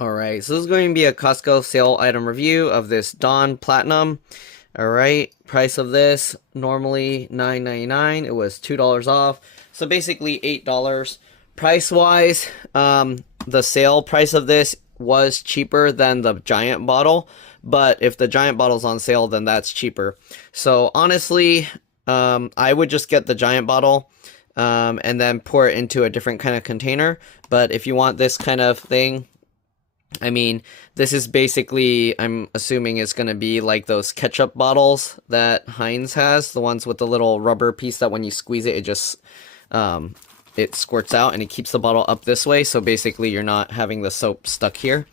Alright, so this is going to be a Costco sale item review of this Dawn Platinum. Alright, price of this, normally $9.99. It was $2 off. So basically $8. Price-wise, the sale price of this was cheaper than the giant bottle. But if the giant bottle's on sale, then that's cheaper. So honestly, I would just get the giant bottle. And then pour it into a different kind of container. But if you want this kind of thing, I mean, this is basically, I'm assuming it's going to be like those ketchup bottles that Heinz has, the ones with the little rubber piece that when you squeeze it, it just, it squirts out and it keeps the bottle up this way. So basically you're not having the soap stuck here.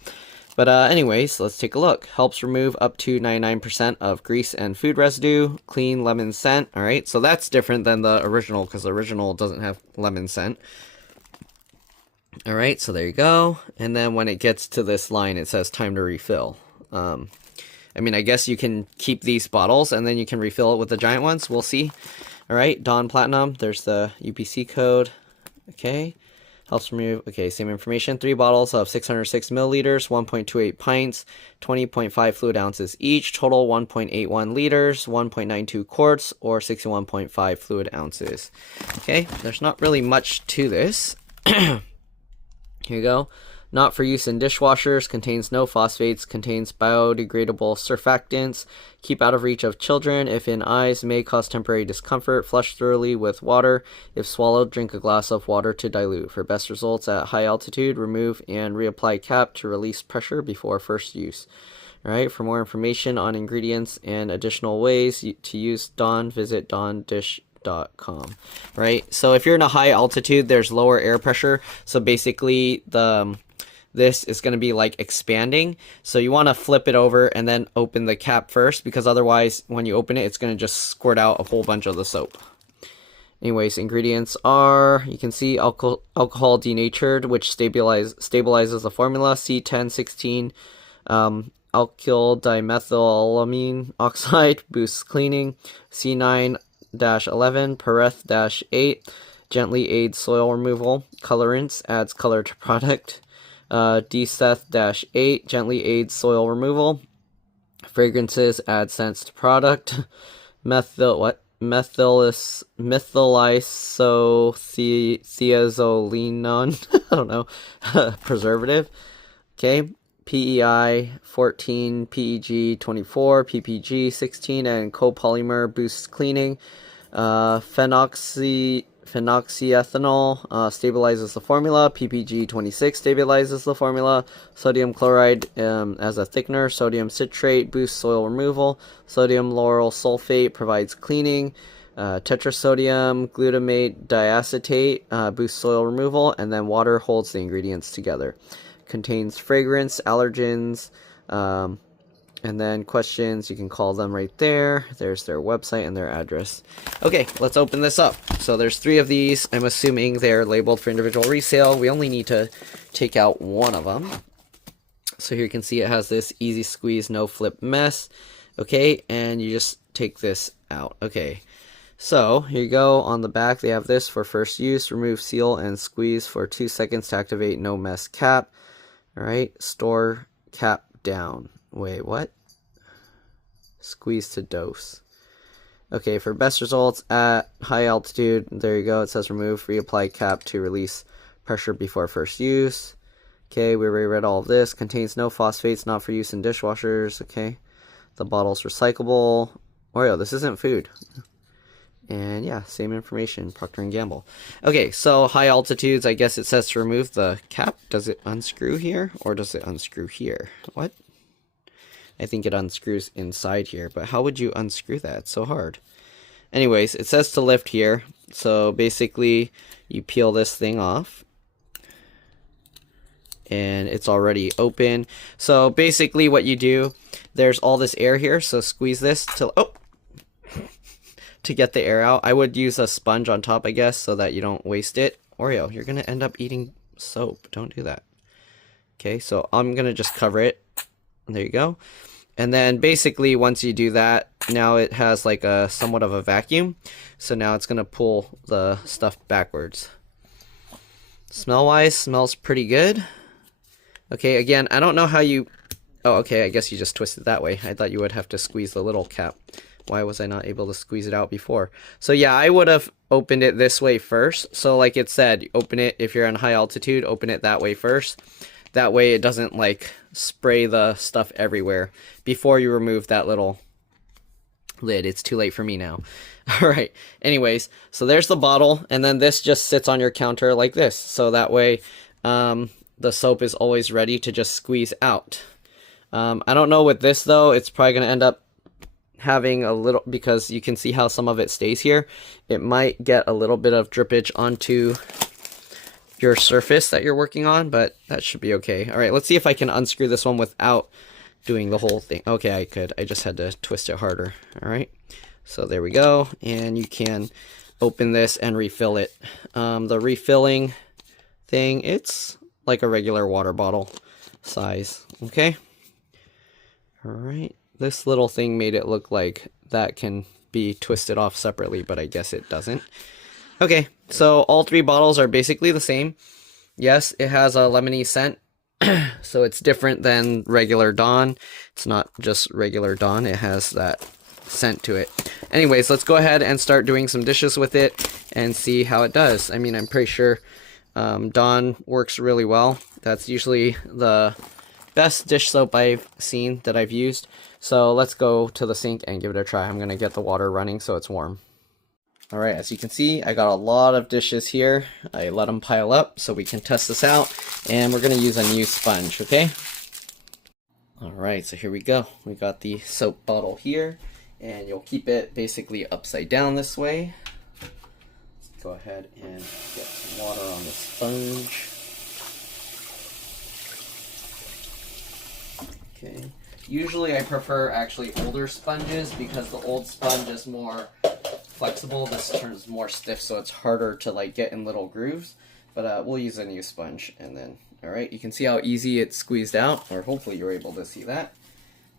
But anyways, let's take a look. Helps remove up to 99% of grease and food residue. Clean lemon scent. Alright, so that's different than the original because the original doesn't have lemon scent. Alright, so there you go. And then when it gets to this line, it says time to refill. I mean, I guess you can keep these bottles and then you can refill it with the giant ones. We'll see. Alright, Dawn Platinum. There's the UPC code. Okay. Helps remove, okay, same information. 3 bottles of 606 milliliters, 1.28 pints, 20.5 fluid ounces each. Total 1.81 liters, 1.92 quarts, or 61.5 fluid ounces. Okay, there's not really much to this. Here you go. Not for use in dishwashers, contains no phosphates, contains biodegradable surfactants, keep out of reach of children, if in eyes, may cause temporary discomfort, flush thoroughly with water, if swallowed, drink a glass of water to dilute. For best results at high altitude, remove and reapply cap to release pressure before first use. Alright, for more information on ingredients and additional ways to use Dawn, visit dawndish.com. Right, so if you're in a high altitude, there's lower air pressure, so basically this is going to be like expanding, so you want to flip it over and then open the cap first, because otherwise when you open it, it's going to just squirt out a whole bunch of the soap. Anyways, ingredients are, you can see alcohol denatured, which stabilizes the formula. C1016 alkyl dimethylamine oxide boosts cleaning. C9-11 pereth-8 gently aids soil removal. Colorants adds color to product. Deseth-8 gently aids soil removal. Fragrances add scents to product. Methylisothiazolinone I don't know. Preservative. Okay. PEI 14, PEG 24, PPG 16, and copolymer boosts cleaning. Phenoxyethanol stabilizes the formula. PPG 26 stabilizes the formula. Sodium chloride as a thickener. Sodium citrate boosts soil removal. Sodium lauryl sulfate provides cleaning. Tetrasodium glutamate diacetate boosts soil removal. And then water holds the ingredients together. Contains fragrance, allergens, and then questions, you can call them right there. There's their website and their address. Okay, let's open this up. So there's 3 of these. I'm assuming they're labeled for individual resale. We only need to take out one of them. So here you can see it has this easy squeeze, no flip mess. Okay, and you just take this out. Okay, so here you go. On the back, they have this for first use. Remove seal and squeeze for 2 seconds to activate no mess cap. Alright, store cap down. Wait, what? Squeeze to dose. Okay, for best results at high altitude, there you go. It says remove, reapply cap to release pressure before first use. Okay, we already read all of this. Contains no phosphates, not for use in dishwashers. Okay, the bottle's recyclable. Oreo, this isn't food. And yeah, same information, Procter & Gamble. Okay, so high altitudes, I guess it says to remove the cap. Does it unscrew here, or does it unscrew here? What? I think it unscrews inside here, but how would you unscrew that? It's so hard. Anyways, it says to lift here. So basically, you peel this thing off. And it's already open. So basically what you do, there's all this air here, so squeeze this till, oh! To get the air out. I would use a sponge on top, I guess, so that you don't waste it. Oreo, you're going to end up eating soap. Don't do that. Okay, so I'm going to just cover it. There you go. And then basically once you do that, now it has like a somewhat of a vacuum. So now it's going to pull the stuff backwards. Smell-wise, smells pretty good. Okay, again, I don't know how you... Oh, okay, I guess you just twist it that way. I thought you would have to squeeze the little cap. Why was I not able to squeeze it out before? So yeah, I would have opened it this way first. So like it said, open it, if you're on high altitude, open it that way first. That way it doesn't like spray the stuff everywhere before you remove that little lid. It's too late for me now. All right, anyways, so there's the bottle, and then this just sits on your counter like this. So that way the soap is always ready to just squeeze out. I don't know with this though, it's probably going to end up having a little, because you can see how some of it stays here. It might get a little bit of drippage onto your surface that you're working on, but that should be okay. All right, let's see if I can unscrew this one without doing the whole thing. Okay, I could. I just had to twist it harder. All right, so there we go, and you can open this and refill it. The refilling thing, it's like a regular water bottle size. Okay. All right. This little thing made it look like that can be twisted off separately, but I guess it doesn't. Okay, so all three bottles are basically the same. Yes, it has a lemony scent, so it's different than regular Dawn. It's not just regular Dawn, it has that scent to it. Anyways, let's go ahead and start doing some dishes with it and see how it does. I mean, I'm pretty sure Dawn works really well. That's usually the best dish soap I've seen that I've used. So let's go to the sink and give it a try. I'm going to get the water running so it's warm. Alright, as you can see, I got a lot of dishes here. I let them pile up so we can test this out. And we're going to use a new sponge, okay? Alright, so here we go. We got the soap bottle here. And you'll keep it basically upside down this way. Let's go ahead and get some water on the sponge. Okay. Usually I prefer actually older sponges because the old sponge is more flexible. This turns more stiff, so it's harder to like get in little grooves. But we'll use a new sponge, and then alright, you can see how easy it's squeezed out, or hopefully you're able to see that.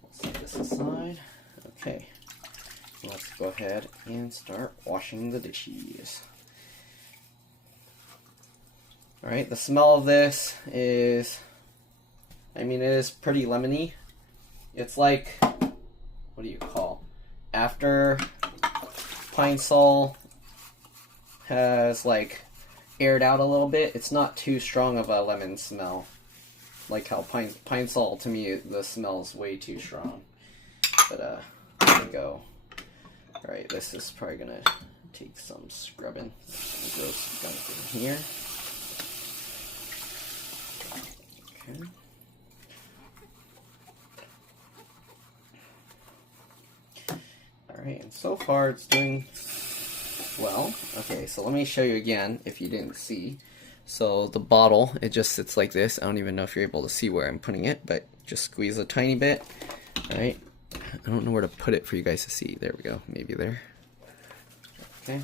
Let's set this aside. Okay. Let's go ahead and start washing the dishes. Alright, the smell of this is, I mean, it is pretty lemony. It's like, what do you call? After Pine Sol has like aired out a little bit, it's not too strong of a lemon smell. Like how Pine Sol, to me, the smell is way too strong. But there we go. Alright, this is probably gonna take some scrubbing. Some gross gunk in here. Okay. Alright, and so far it's doing well. Okay, so let me show you again if you didn't see. So the bottle, it just sits like this. I don't even know if you're able to see where I'm putting it, but just squeeze a tiny bit. Alright, I don't know where to put it for you guys to see. There we go, maybe there. Okay.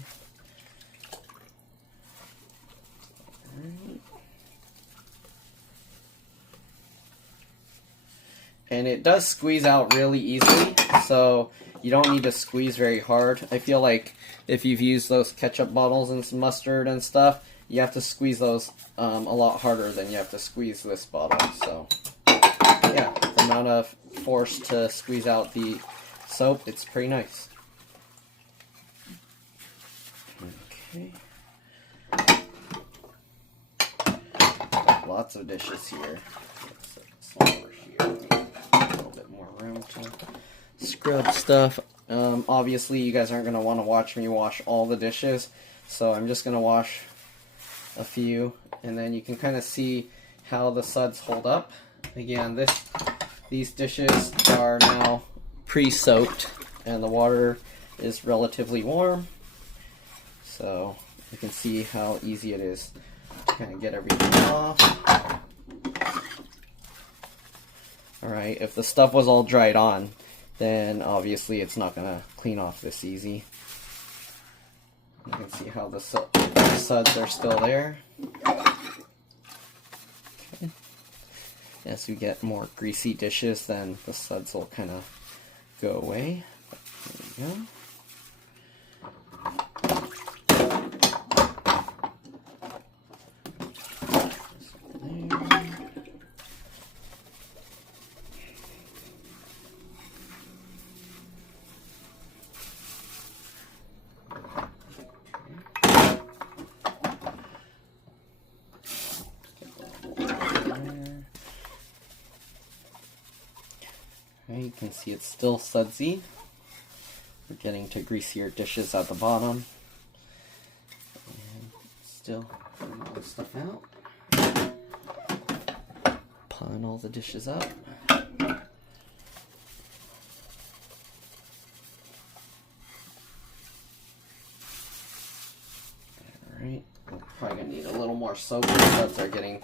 Alright. And it does squeeze out really easily, so you don't need to squeeze very hard. I feel like if you've used those ketchup bottles and some mustard and stuff, you have to squeeze those a lot harder than you have to squeeze this bottle. So yeah, the amount of force to squeeze out the soap, it's pretty nice. Okay. Lots of dishes here. Let's set this over here. A little bit more room to scrub stuff. Obviously you guys aren't going to want to watch me wash all the dishes, so I'm just going to wash a few, and then you can kind of see how the suds hold up. Again, these dishes are now pre-soaked and the water is relatively warm, so you can see how easy it is to kind of get everything off. Alright, if the stuff was all dried on, then obviously it's not going to clean off this easy. You can see how the suds are still there. Okay. As we get more greasy dishes, then the suds will kind of go away. There we go. Okay, you can see it's still sudsy. We're getting to greasier dishes at the bottom. And still pulling all the stuff out. Piling all the dishes up. Alright, we're probably going to need a little more soap so they're getting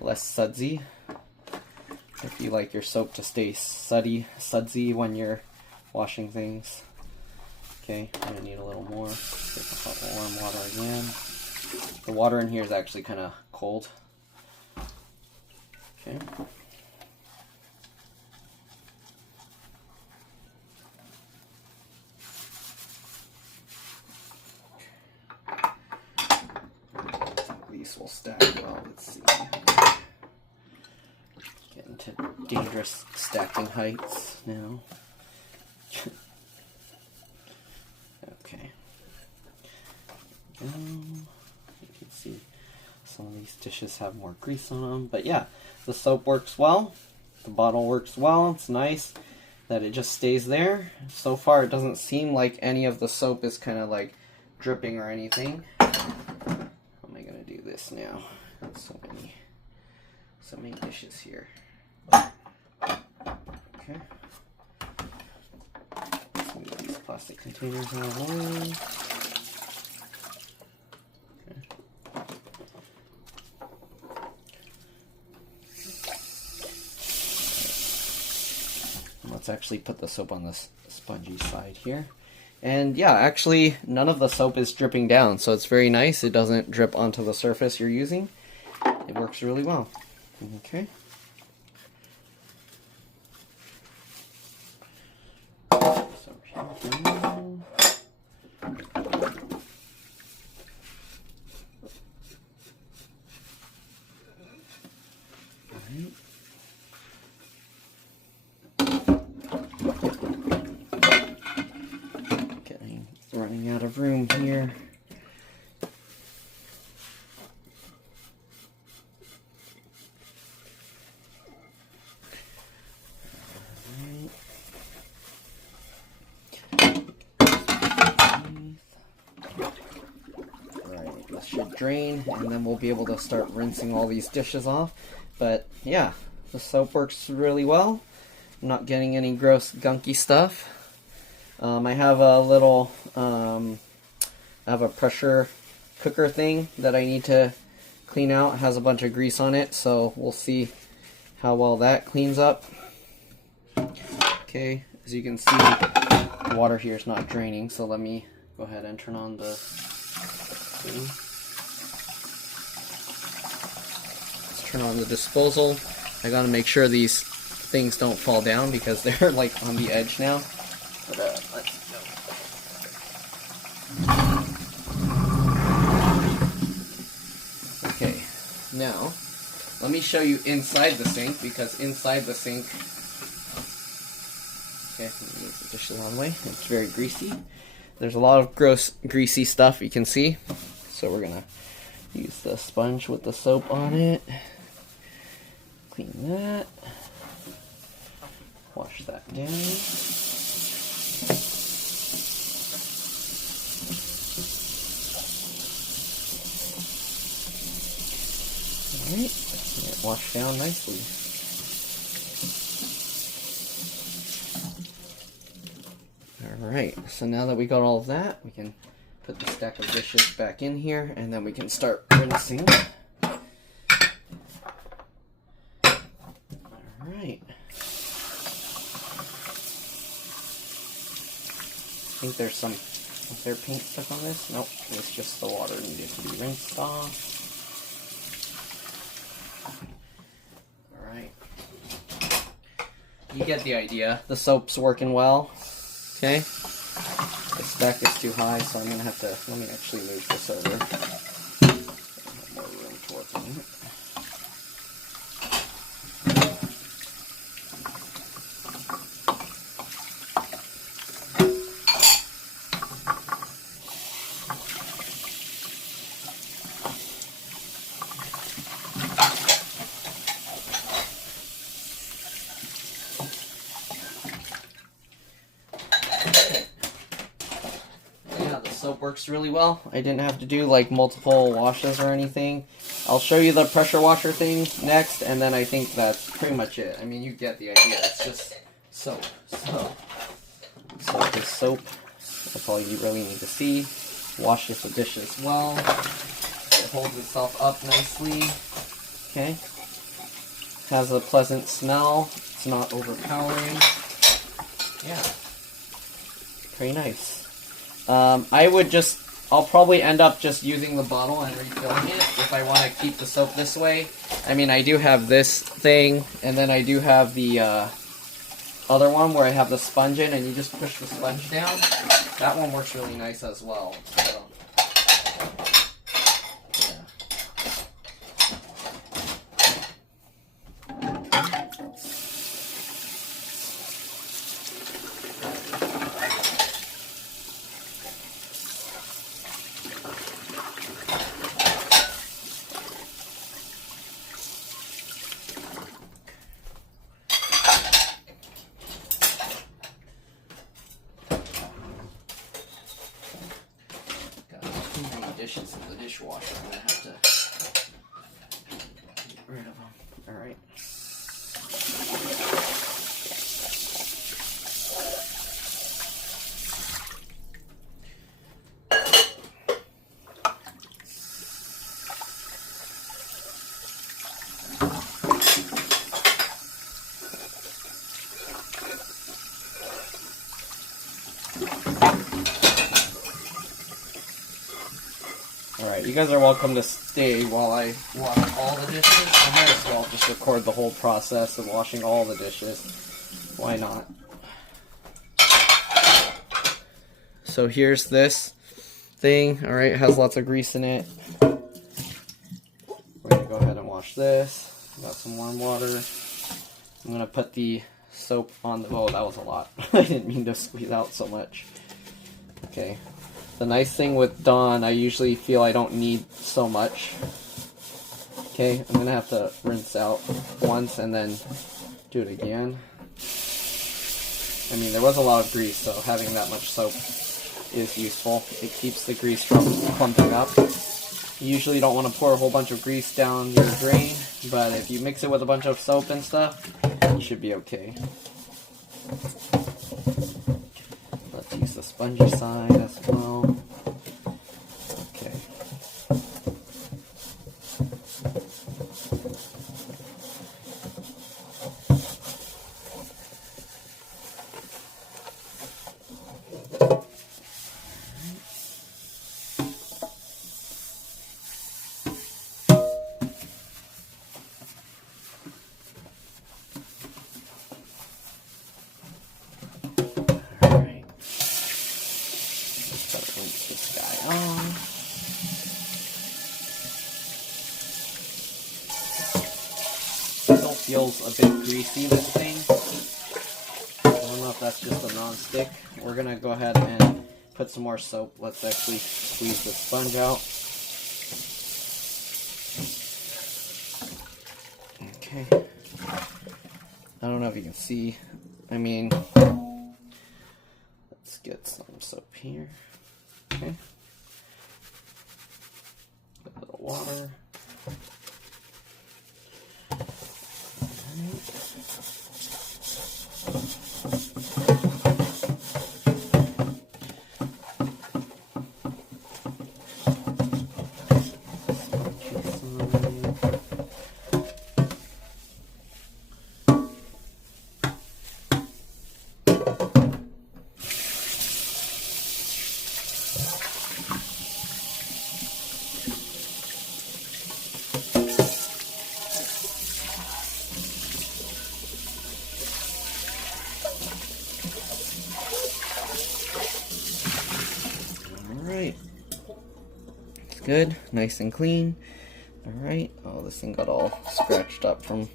less sudsy. If you like your soap to stay sudsy when you're washing things. Okay, I'm going to need a little more. Get the hot warm water again. The water in here is actually kind of cold. Okay. These will stack well. Let's see. Getting to dangerous stacking heights now. Okay. You can see some of these dishes have more grease on them, but yeah, the soap works well. The bottle works well. It's nice that it just stays there. So far, it doesn't seem like any of the soap is kind of like dripping or anything. How am I gonna do this now? So many dishes here. Okay. Let's move these plastic containers out of the way. Let's actually put the soap on this spongy side here. And yeah, actually none of the soap is dripping down, so it's very nice. It doesn't drip onto the surface you're using. It works really well. Okay. So here we go. Alright. Running out of room here. Alright, this should drain, and then we'll be able to start rinsing all these dishes off. But yeah, the soap works really well. I'm not getting any gross gunky stuff. I have a little, I have a pressure cooker thing that I need to clean out. It has a bunch of grease on it, so we'll see how well that cleans up. Okay, as you can see, the water here is not draining, so let me go ahead and turn on the thing. Let's turn on the disposal. I gotta make sure these things don't fall down because they're like on the edge now. But, let's go. Okay, now let me show you inside the sink, because inside the sink, okay, move the dishes out of the way. It's very greasy. There's a lot of gross, greasy stuff you can see. So we're gonna use the sponge with the soap on it. Clean that. Wash that down. Alright, get it washed down nicely. Alright, so now that we got all of that, we can put the stack of dishes back in here, and then we can start rinsing. Alright. I think there's some, is there paint stuck on this? Nope, it's just the water needed to be rinsed off. Alright. You get the idea. The soap's working well. Okay. The stack is too high, so I'm going to have to, let me actually move this over. I have more room to work on it. works really well. I didn't have to do like multiple washes or anything. I'll show you the pressure washer thing next, and then I think that's pretty much it. I mean, you get the idea. It's just soap. Soap is soap. That's all you really need to see. Wash the dishes well. It holds itself up nicely. Okay. Has a pleasant smell. It's not overpowering. Yeah. Pretty nice. I'll probably end up just using the bottle and refilling it if I want to keep the soap this way. I mean, I do have this thing, and then I do have the other one where I have the sponge in, and you just push the sponge down. That one works really nice as well. So, yeah. Dishes in the dishwasher. I'm gonna have to get rid of them. Alright. Alright, you guys are welcome to stay while I wash all the dishes. I might as well just record the whole process of washing all the dishes. Why not? So here's this thing. Alright, it has lots of grease in it. We're going to go ahead and wash this. Got some warm water. I'm going to put the soap on the... Oh, that was a lot. I didn't mean to squeeze out so much. Okay. The nice thing with Dawn, I usually feel I don't need so much. Okay, I'm gonna have to rinse out once and then do it again. I mean, there was a lot of grease, so having that much soap is useful. It keeps the grease from clumping up. You usually don't want to pour a whole bunch of grease down your drain, but if you mix it with a bunch of soap and stuff, you should be okay. Let's use the spongy side as well. Okay. Feels a bit greasy, this thing. I don't know if that's just a non-stick. We're gonna go ahead and put some more soap. Let's actually squeeze the sponge out. Okay. I don't know if you can see. I mean, let's get some soap here. Okay. A little water. Good, nice and clean. Alright, oh, this thing got all scratched up from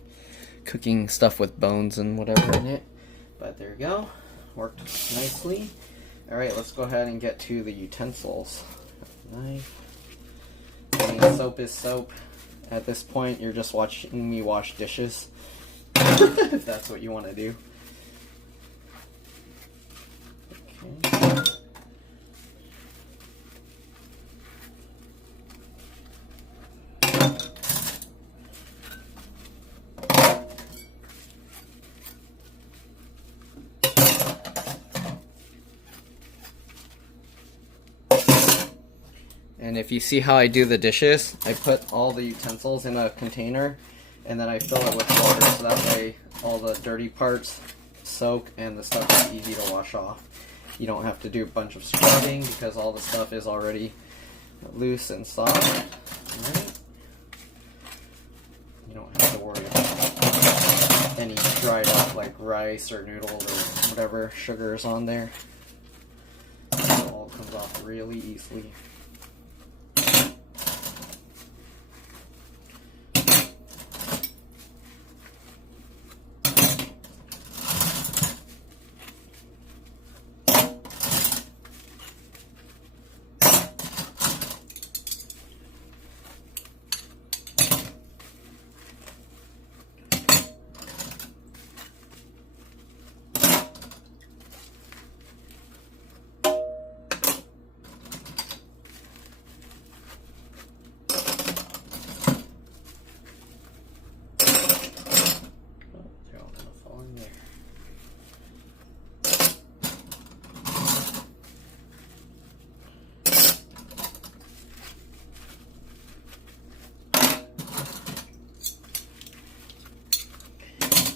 cooking stuff with bones and whatever in it. But there we go, worked nicely. Alright, let's go ahead and get to the utensils. Knife. I mean, soap is soap. At this point, you're just watching me wash dishes. If that's what you want to do. Okay. And if you see how I do the dishes, I put all the utensils in a container and then I fill it with water so that way all the dirty parts soak and the stuff is easy to wash off. You don't have to do a bunch of scrubbing because all the stuff is already loose and soft. Right? You don't have to worry about any dried up like rice or noodles or whatever sugar is on there. It all comes off really easily.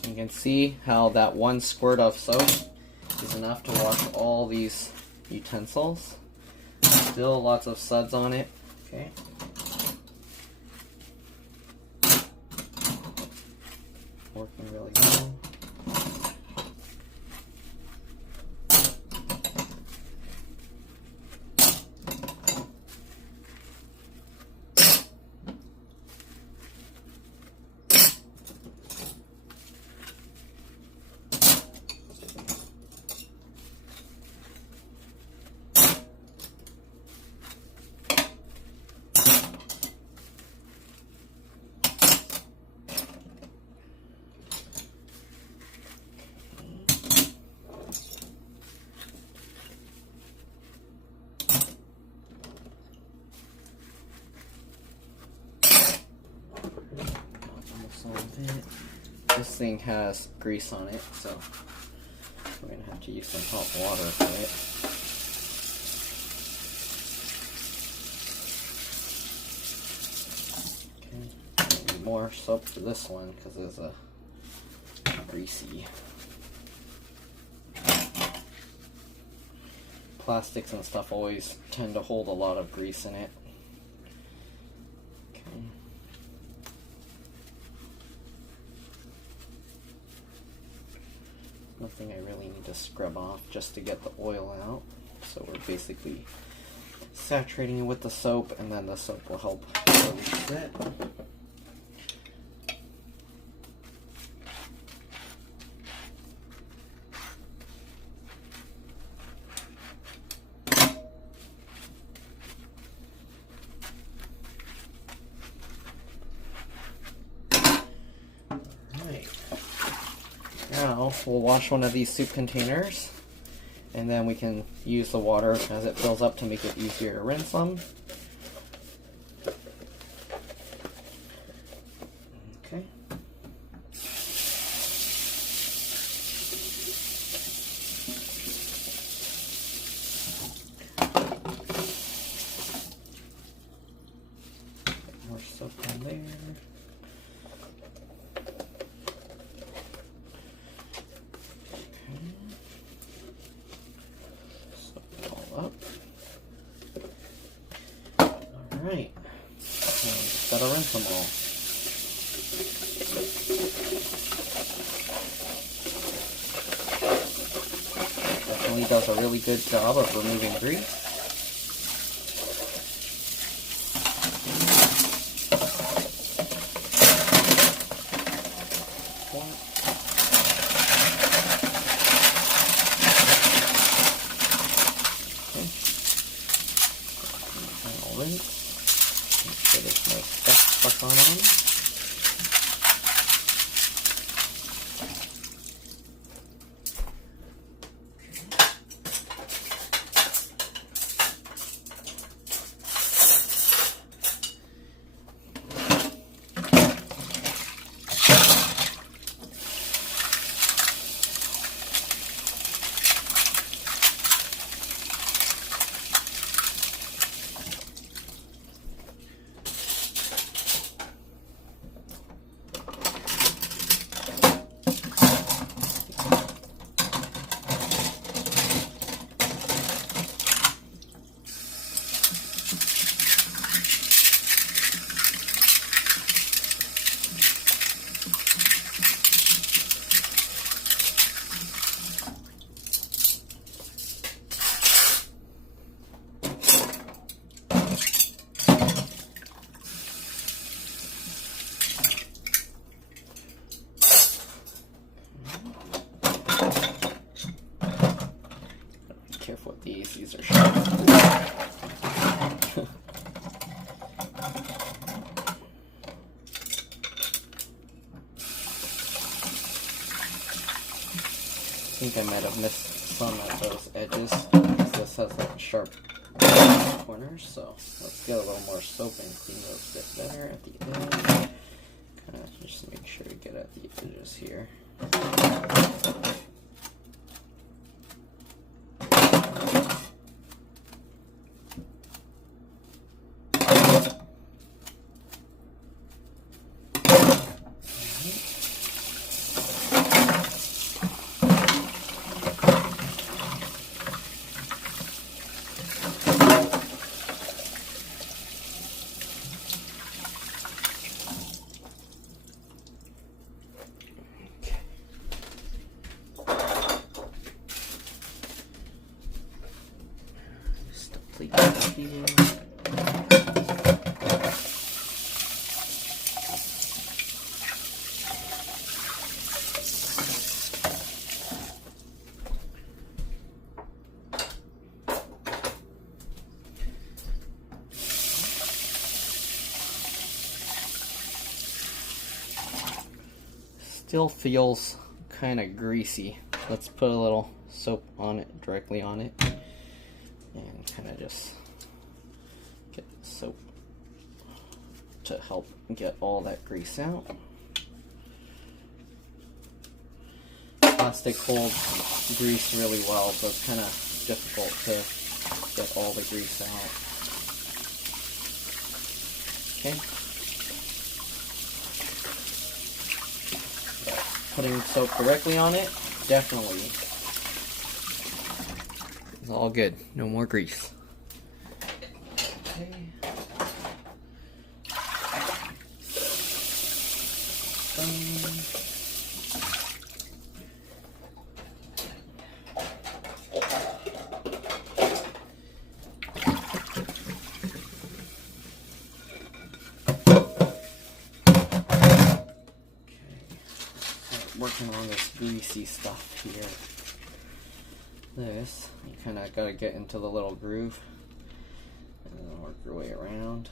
You can see how that one squirt of soap is enough to wash all these utensils. Still lots of suds on it. Okay. Working really well. This thing has grease on it, so we're going to have to use some hot water for it. Okay, need more soap for this one because it's a greasy. Plastics and stuff always tend to hold a lot of grease in it. Nothing I really need to scrub off just to get the oil out. So we're basically saturating it with the soap and then the soap will help release it. Now we'll wash one of these soup containers and then we can use the water as it fills up to make it easier to rinse them. Okay. More soap on there. Alright, just gotta rinse them all. Definitely does a really good job of removing grease. Rinse. Make sure there's no stuff stuck on. think I might have missed some at those edges because this has like sharp corners. So let's get a little more soap and clean those a bit better at the edge. Just make sure to get at the edges here. Still feels kind of greasy. Let's put a little soap on it, directly on it, and kind of just get the soap to help get all that grease out. Plastic holds grease really well, so it's kind of difficult to get all the grease out. Okay. Putting soap directly on it, definitely is all good. No more grease. Okay. Working on this greasy stuff here. This, you kind of got to get into the little groove and then work your way around.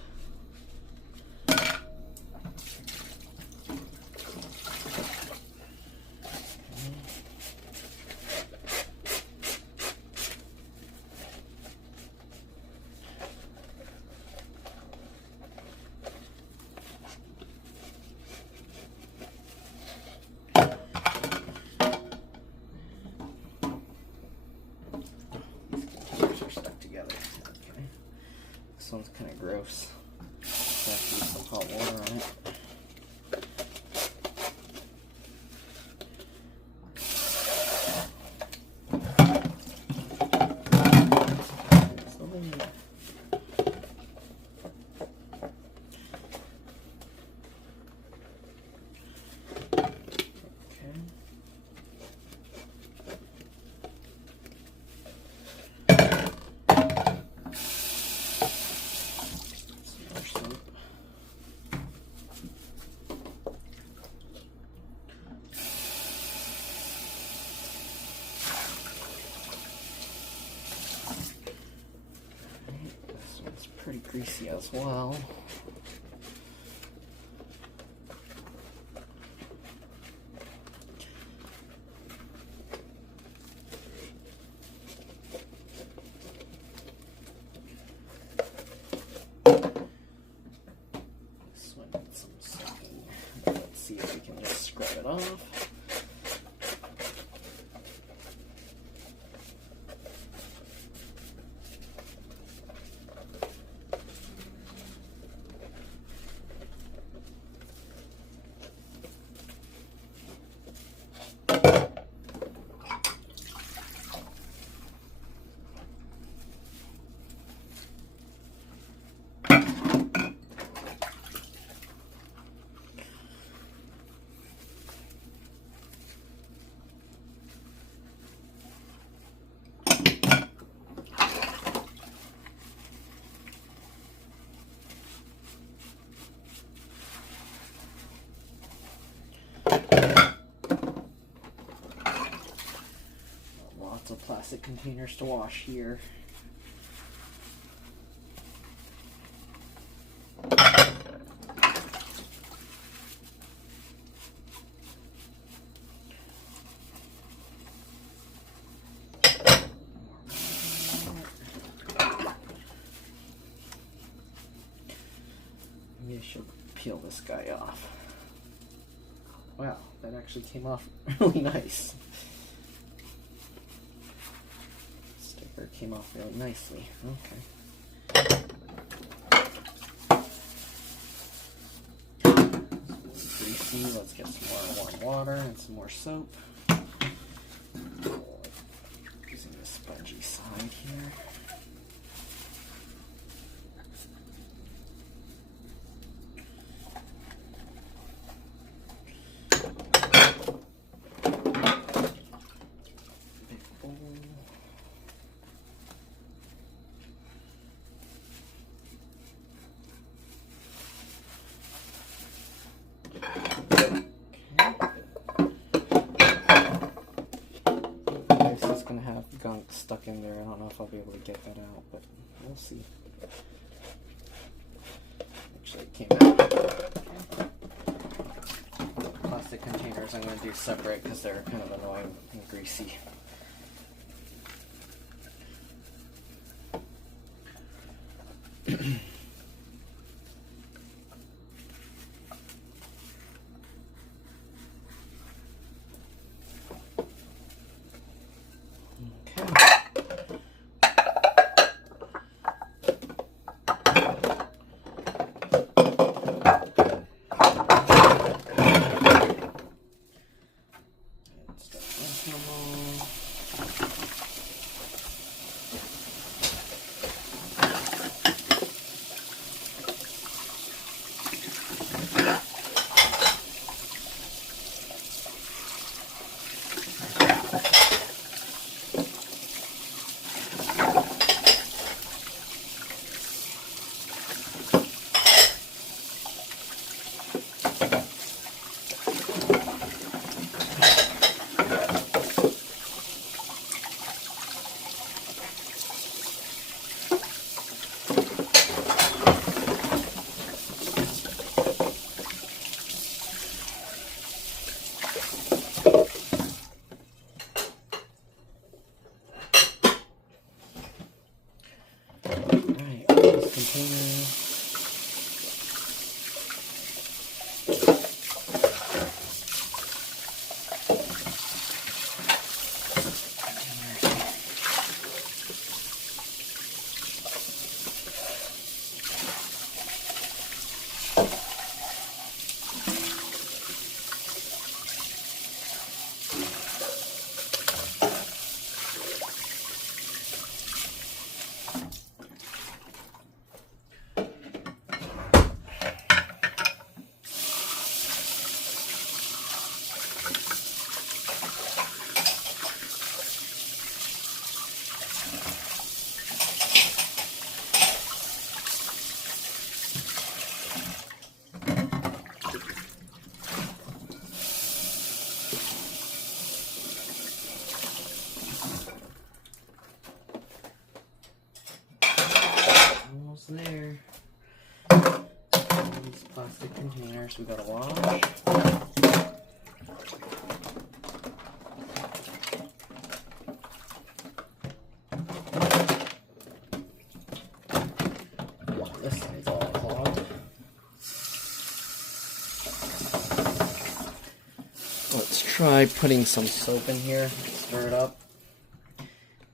This one's kind of gross. I have to use some hot water on it. Pretty greasy as well. This one needs some soaking. Let's see if we can just scrub it off. Lots of plastic containers to wash here. peel this guy off. Wow, that actually came off really nice. Sticker came off really nicely. Okay. Greasy. Let's get some more warm water and some more soap. Using the spongy side here. Gunk stuck in there. I don't know if I'll be able to get that out, but we'll see. Actually, it came out. Plastic containers I'm going to do separate because they're kind of annoying and greasy. There. These plastic containers we gotta wash. This side's all clogged. Let's try putting some soap in here. Stir it up.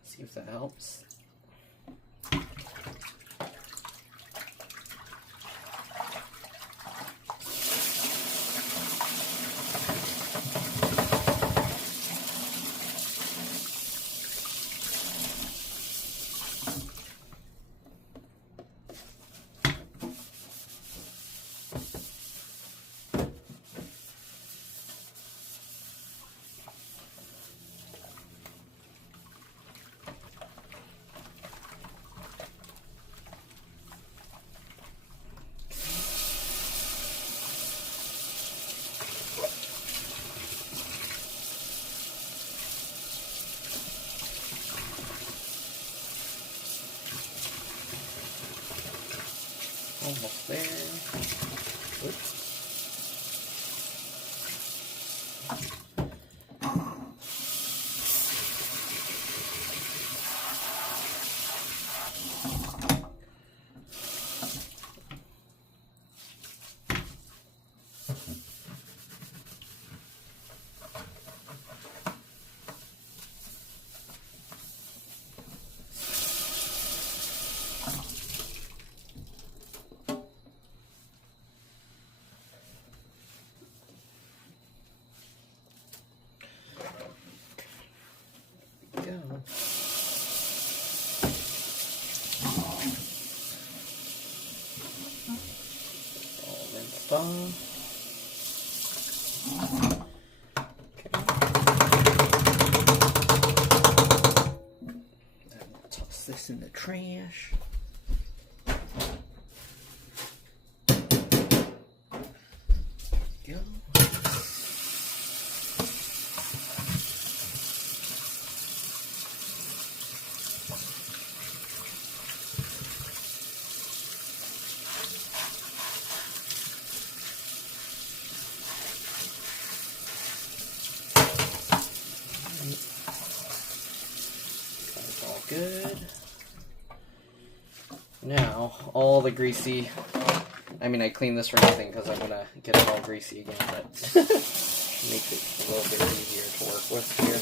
See if that helps. in the trash. Go. That's all good. Now, all the greasy, I mean, I cleaned this for nothing because I'm going to get it all greasy again, but makes it a little bit easier to work with here.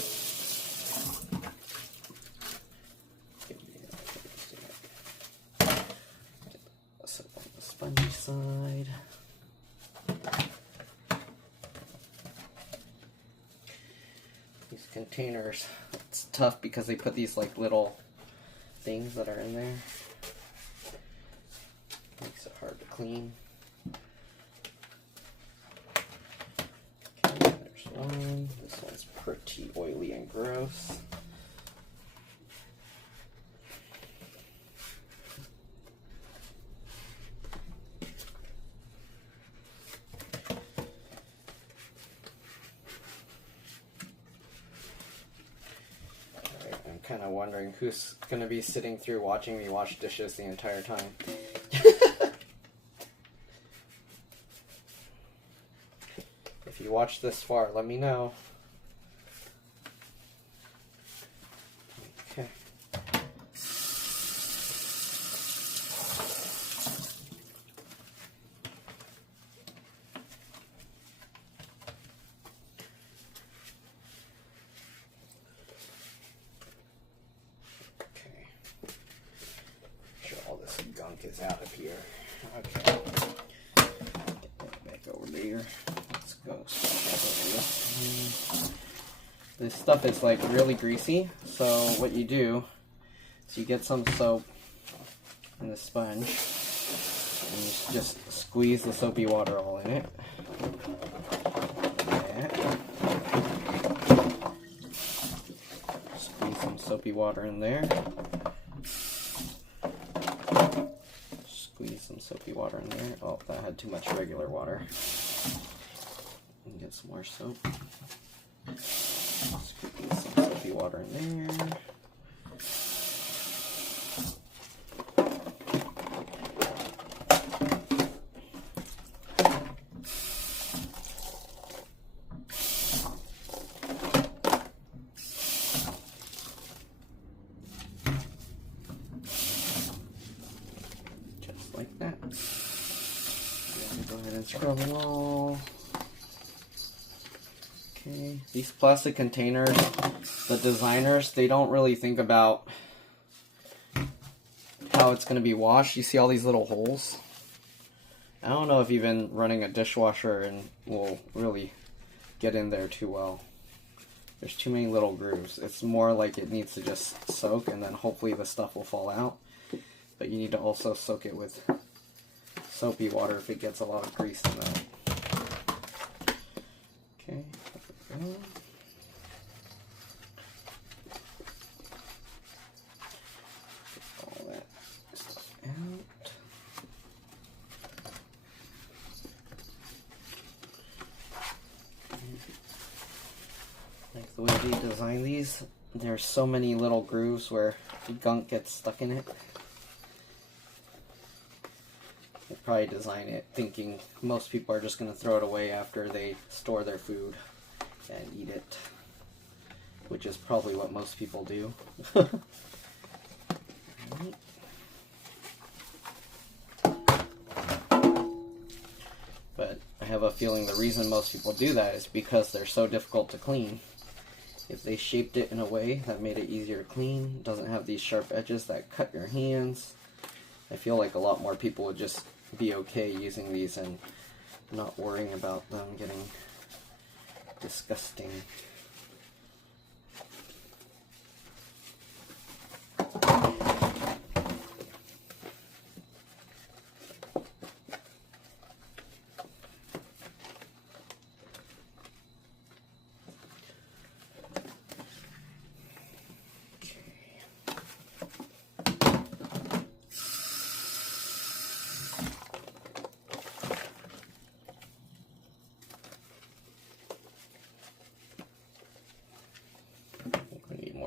Set up on the spongy side. These containers, it's tough because they put these like little things that are in there. Makes it hard to clean. Okay, there's one. This one's pretty oily and gross. I'm kind of wondering who's going to be sitting through watching me wash dishes the entire time. If you watch this far, let me know. Okay. Gunk is out of here. Okay. Get that back over there. Let's go. This stuff is like really greasy, so what you do is you get some soap and the sponge and you just squeeze the soapy water all in it. Squeeze some soapy water in there. Squeeze some soapy water in there. Oh, that had too much regular water. And get some more soap. Squeeze some soapy water in there. Like that. Go ahead and scrub them all. Okay, these plastic containers, the designers, they don't really think about how it's going to be washed. You see all these little holes? I don't know if even running a dishwasher and will really get in there too well. There's too many little grooves. It's more like it needs to just soak and then hopefully the stuff will fall out. But you need to also soak it with soapy water if it gets a lot of grease in that. Okay, there we go. Get all that stuff out. Like the way they design these, there's so many little grooves where the gunk gets stuck in it. They probably design it thinking most people are just going to throw it away after they store their food and eat it, which is probably what most people do. But I have a feeling the reason most people do that is because they're so difficult to clean. If they shaped it in a way that made it easier to clean, doesn't have these sharp edges that cut your hands, I feel like a lot more people would just be okay using these and not worrying about them getting disgusting.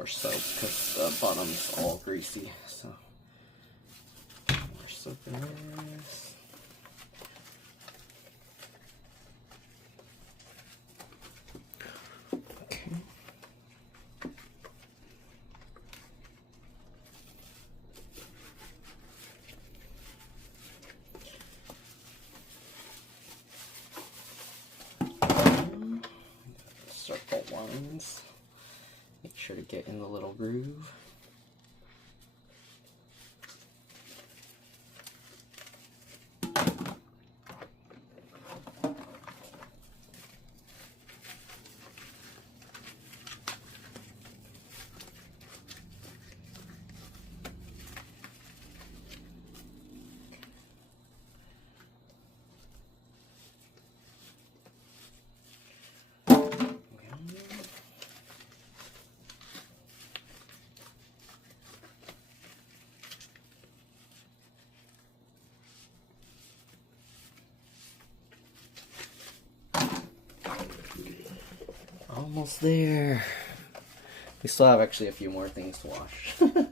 more soap because the bottom's all greasy. So more soap in this. Okay. Circle lines. Make sure to get in the little groove. Almost there. We still have actually a few more things to wash. Okay.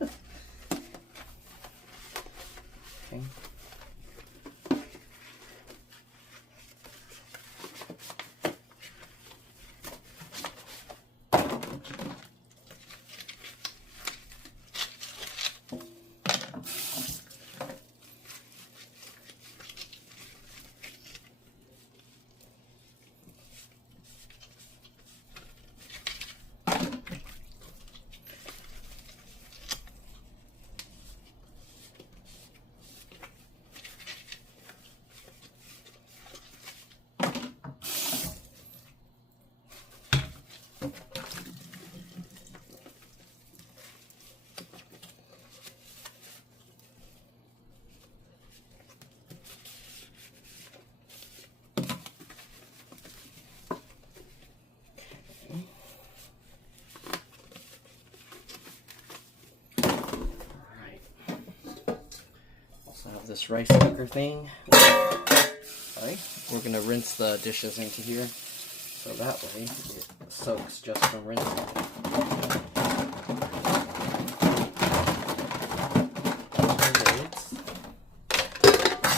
Have this rice cooker thing. Right. We're gonna rinse the dishes into here, so that way it soaks just from rinsing.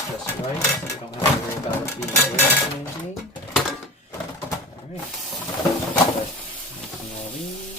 Just right, so we don't have to worry about it being dirty or anything. All right. Rinsing all these.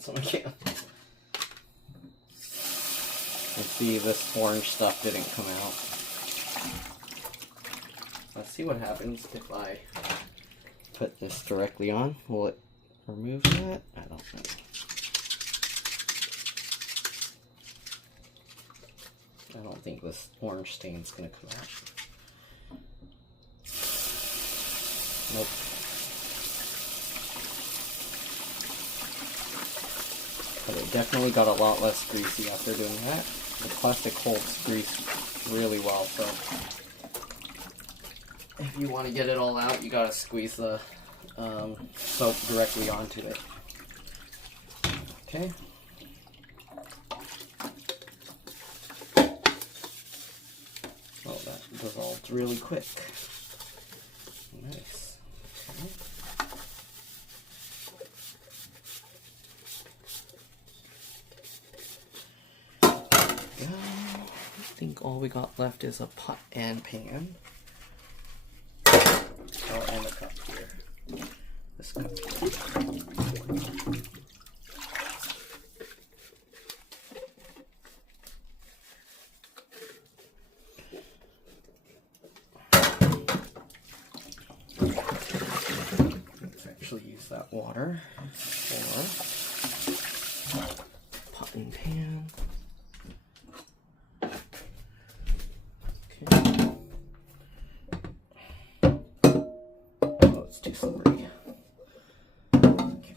Some again. Let's see, this orange stuff didn't come out. Let's see what happens if I put this directly on. Will it remove that? I don't know. I don't think this orange stain's gonna come out. Nope. But it definitely got a lot less greasy after doing that. The plastic holds grease really well, so if you want to get it all out, you gotta squeeze the soap directly onto it. Okay. Oh, that dissolved really quick. Nice. Okay. I think all we got left is a pot and pan. Oh, and a cup here. This cup here. Let's actually use that water for pot and pan. Too slippery. Okay.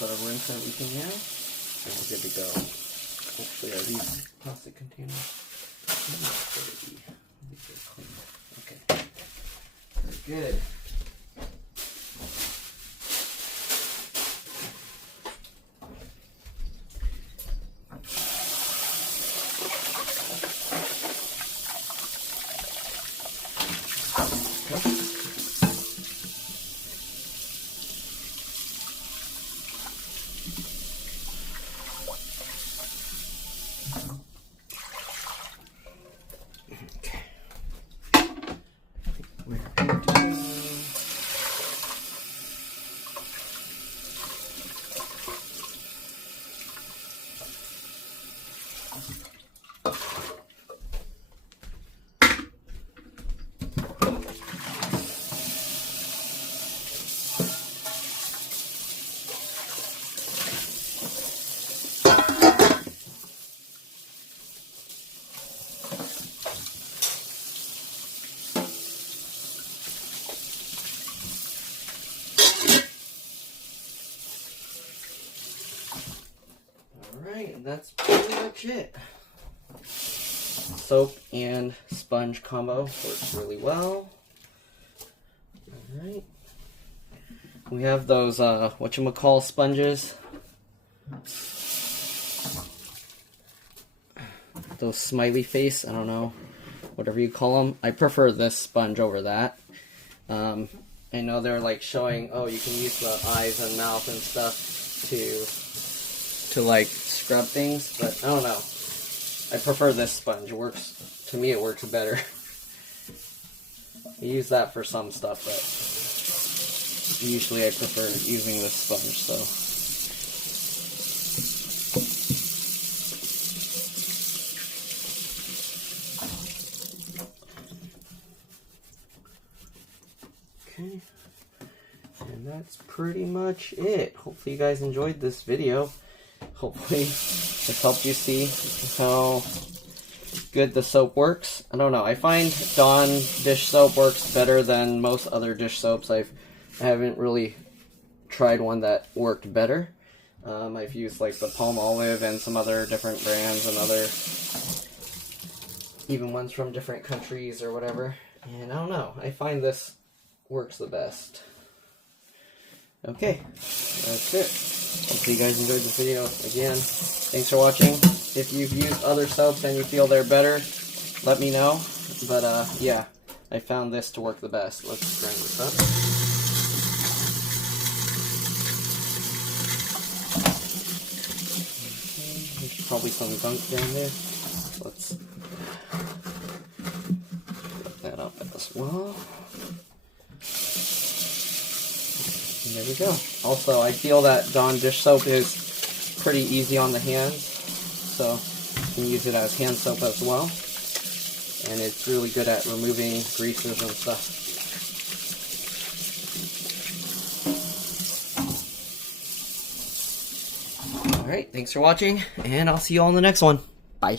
Gotta rinse everything now, and we're good to go. Hopefully, are these plastic containers? These are clean. Okay. Very good. And that's pretty much it. Soap and sponge combo works really well. Alright. We have those whatchamacall sponges. Those smiley face, I don't know, whatever you call them. I prefer this sponge over that. I know they're like showing, oh, you can use the eyes and mouth and stuff to like scrub things, but I don't know. I prefer this sponge. It works, to me it works better. I use that for some stuff, but usually I prefer using this sponge, so. Okay. And that's pretty much it. Hopefully you guys enjoyed this video. Hopefully this helped you see how good the soap works. I don't know. I find Dawn dish soap works better than most other dish soaps. I haven't really tried one that worked better. I've used like the Palmolive and some other different brands and other even ones from different countries or whatever. And I don't know. I find this works the best. Okay, that's it. Hopefully you guys enjoyed this video. Again, thanks for watching. If you've used other soaps and you feel they're better, let me know. But yeah, I found this to work the best. Let's grind this up. There's probably some gunk down there. Let's put that up as well. And there we go. Also, I feel that Dawn dish soap is pretty easy on the hands, so you can use it as hand soap as well. And it's really good at removing greases and stuff. Alright, thanks for watching, and I'll see you all in the next one. Bye.